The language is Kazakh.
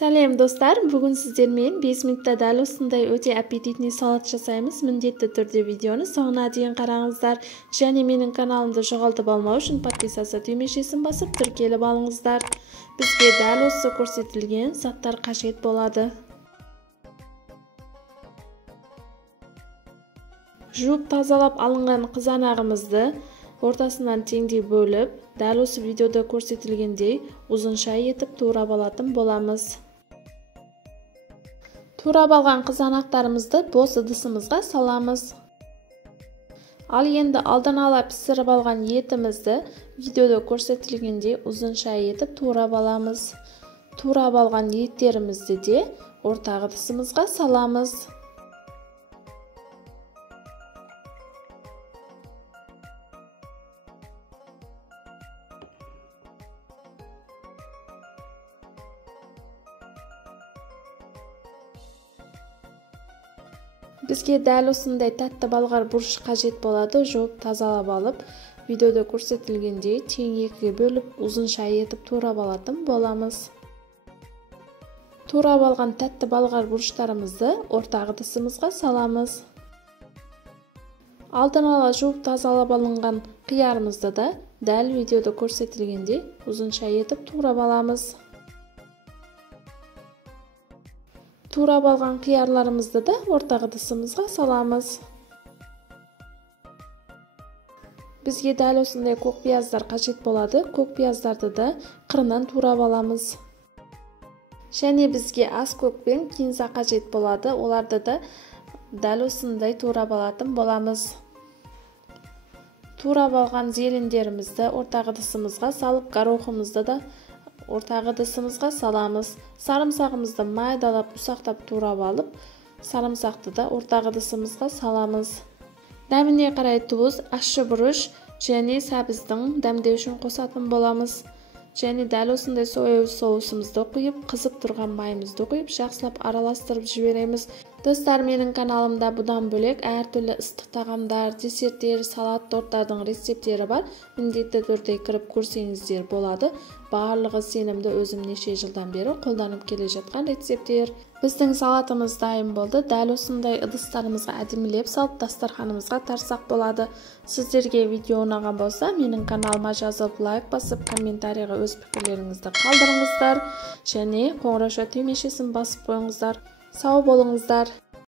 Сәлем достар, бүгін сіздермен 5 минутта дәл осындай өте аппетитный салат жасаймыз. Міндетті түрде видеоны соңына дейін қараңыздар. Және менің каналымды жоғалтып алмау үшін подписаться түймешесін басып тіркеліп алыңыздар. Бізге дәл осы көрсетілген заттар қажет болады. Жуып тазалап алынған қызанағымызды ортасынан теңдей бөліп, дәл осы видеода көрсетілгендей ұзынша етіп турап алатын боламыз. Турап алған қызанақтарымызды бос ыдысымызға саламыз. Ал енді алдын ала пісіріп алған етімізді видеода көрсетілгендей ұзынша етіп турап аламыз. Турап алған еттерімізді де ортақ ыдысымызға саламыз. Бізге дәл осындай тәтті балғар бұрыш қажет болады. Жуып тазалап алып, видеода көрсетілгендей тең екіге бөліп, ұзынша етіп турап алатын боламыз. Турап алған тәтті балғар бұрыштарымызды ортақ ыдысымызға саламыз. Алдын ала жуып тазалап алынған қиярымызды да дәл видеода көрсетілгендей ұзынша етіп турап аламыз. Турап алған қиярларымызды да ортақ ыдысымызға саламыз. Бізге дәл осындай көк пияздар қажет болады. Көк пияздарды да қырынан турап аламыз. Және бізге ас көк пен кинза қажет болады. Оларды да дәл осындай турап алатын боламыз. Турап алған зелендерімізді ортақ ыдысымызға салып, горохымызды да ортақ ыдысымызға саламыз. Сарымсағымызды майдалап, ұсақтап турап алып, сарымсақты да ортақ ыдысымызға саламыз. Дәміне қарай тұз, ащы бұрыш және сәбіздің дәмдеу үшін қосатын боламыз. Және дәл осындай соя соусымызды құйып, қызып тұрған майымызды құйып, жақсылап араластырып жібереміз. Достар, менің каналымда бұдан бөлек әртүрлі ыстық тағамдар, десерттер, салат, торттардың рецептері бар. Міндетті түрде кіріп көрсеңіздер болады. Барлығы сенімді, өзім неше жылдан бері қолданып келе жатқан рецептер. Біздің салатымыз дайын болды. Дәл осындай ыдыстарымызға әдемілеп салып, дастарханымызға тарсақ болады. Сіздерге видео ұнаған болса, менің каналыма жазып, лайк басып, комментарийға өз пікірлеріңізді қалдырыңыздар. Және қоңырау түймешесін басып қойыңыздар. Сау болыңыздар.